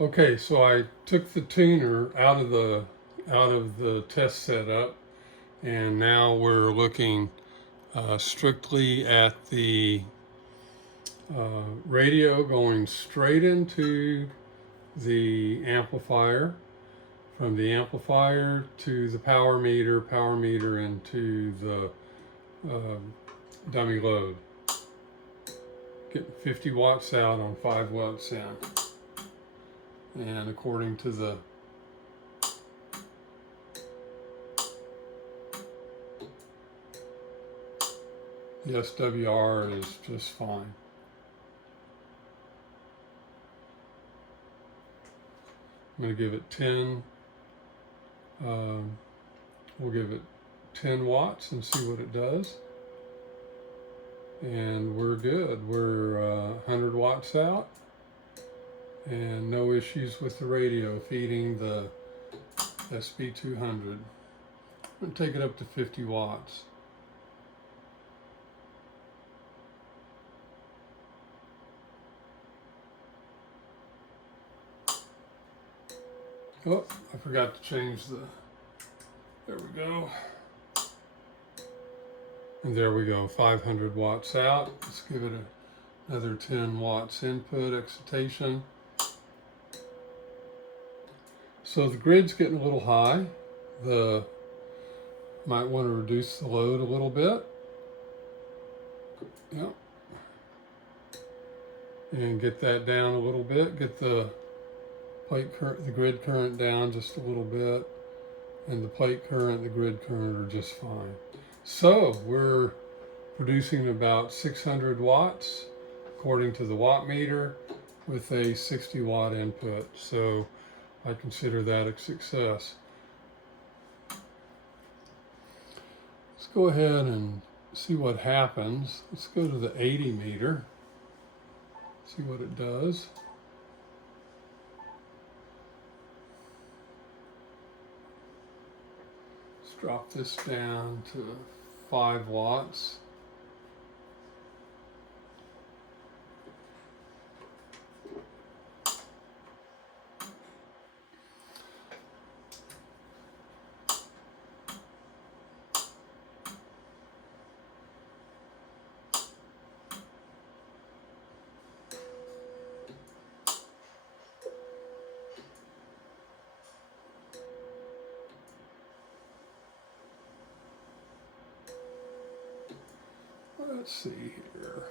Okay, so I took the tuner out of the test setup, and now we're looking strictly at the radio going straight into the amplifier, from the amplifier to the power meter into the dummy load. Getting 50 watts out on 5 watts in. And according to the SWR is just fine. I'm going to give it 10. We'll give it 10 watts and see what it does. And we're good. We're 100 watts out. And no issues with the radio feeding the SB200. I'm going to take it up to 50 watts. Oh, I forgot to change there we go. And there we go, 500 watts out. Let's give it another 10 watts input excitation. So the grid's getting a little high. Might want to reduce the load a little bit. Yep. And get that down a little bit. Get the grid current down just a little bit, and the plate current, the grid current are just fine. So we're producing about 600 watts according to the watt meter with a 60 watt input. So I consider that a success. Let's go ahead and see what happens. Let's go to the 80 meter, see what it does. Drop this down to 5 watts. Let's see here.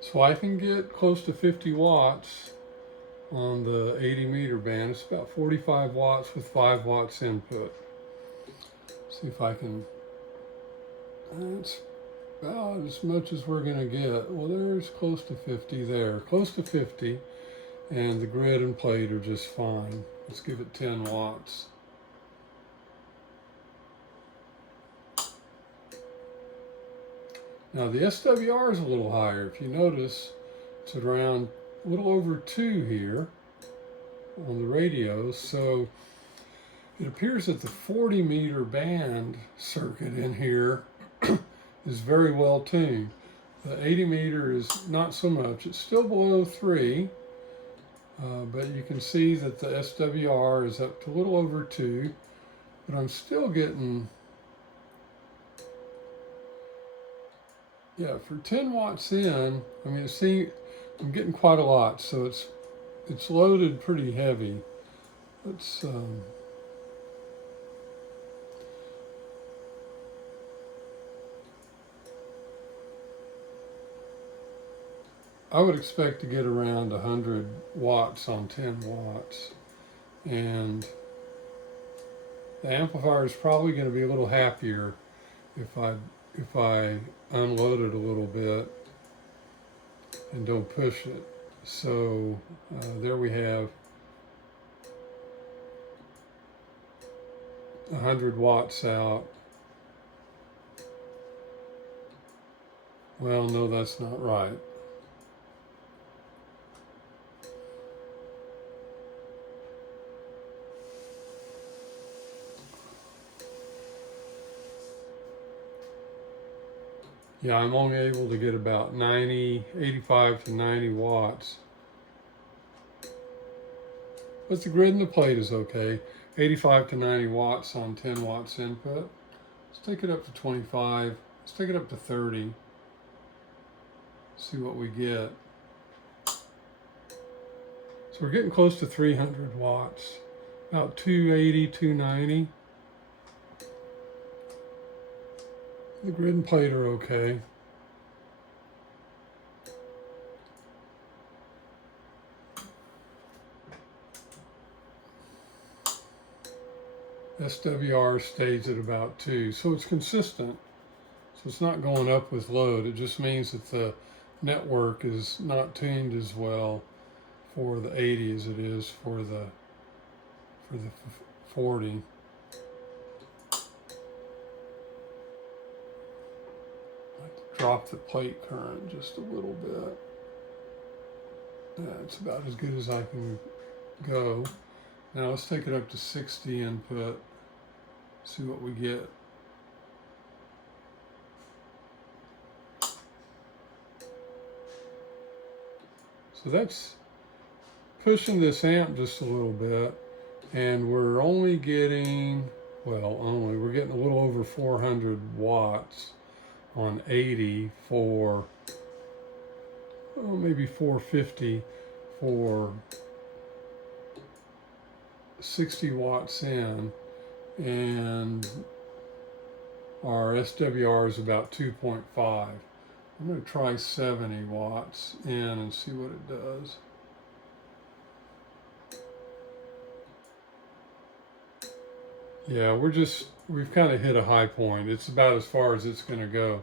So I can get close to 50 watts on the 80 meter band. It's about 45 watts with 5 watts input. See if I can, that's about as much as we're going to get. Well, there's close to 50 there, close to 50, and the grid and plate are just fine. Let's give it 10 watts. Now the SWR is a little higher. If you notice, it's at around a little over 2 here on the radios. So it appears that the 40 meter band circuit in here is very well tuned. The 80 meter is not so much. It's still below 3, but you can see that the SWR is up to a little over 2, but I'm still getting, yeah, for 10 watts in, I mean, see, I'm getting quite a lot, so it's loaded pretty heavy. Let's I would expect to get around 100 watts on 10 watts. And the amplifier is probably going to be a little happier if I unload it a little bit and don't push it. So there we have 100 watts out. Well, no, that's not right. Yeah, I'm only able to get about 85 to 90 watts. But the grid and the plate is okay. 85 to 90 watts on 10 watts input. Let's take it up to 25. Let's take it up to 30. See what we get. So we're getting close to 300 watts. About 280, 290. The grid and plate are okay. SWR stays at about 2, so it's consistent. So it's not going up with load. It just means that the network is not tuned as well for the 80 as it is for the 40. Drop the plate current just a little bit. It's about as good as I can go. Now let's take it up to 60 input, see what we get. So that's pushing this amp just a little bit, and we're only getting, we're getting a little over 400 watts on 80 for, maybe 450 for 60 watts in, and our SWR is about 2.5. I'm going to try 70 watts in and see what it does. Yeah, we've kind of hit a high point. It's about as far as it's going to go.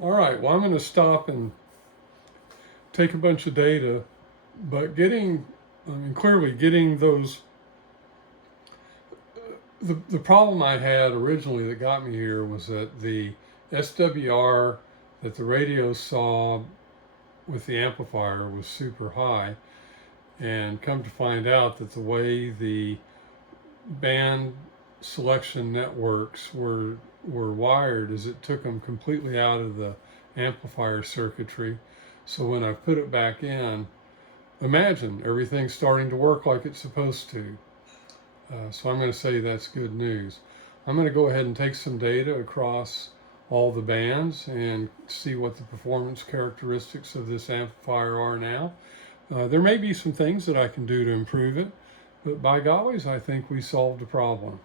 All right, well, I'm going to stop and take a bunch of data, but clearly getting those, the problem I had originally that got me here was that the SWR that the radio saw with the amplifier was super high, and come to find out that the way the band selection networks were wired is it took them completely out of the amplifier circuitry. So when I put it back in, imagine everything's starting to work like it's supposed to. So I'm going to say that's good news. I'm going to go ahead and take some data across all the bands and see what the performance characteristics of this amplifier are now. There may be some things that I can do to improve it, but by gollies, I think we solved the problem.